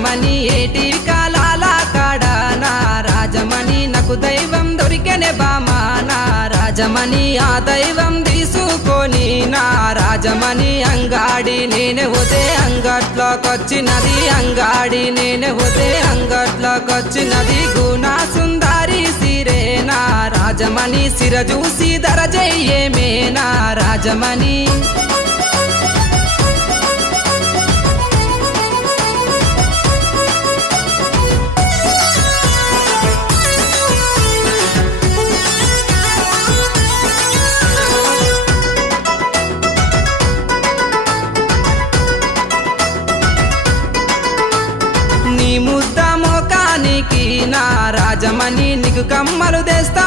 రాజమణి ఏటి కాలాల కాడ నా రాజమణి నాకు దైవం దొరికెనే బామా నా రాజమణి ఆ దైవం తీసుకొని నా రాజమణి అంగాడి నేనే పోతే అంగట్లోకొచ్చినది అంగాడి నేనే పోతే అంగట్లోకొచ్చినది గుణా సుందారి సిరే నా రాజమణి సిర చూసి ధర చెయ్యేమే నా రాజమణి నీ ముద్ద మోకానికి నా రాజమణి నీకు కమ్మలు తెస్తా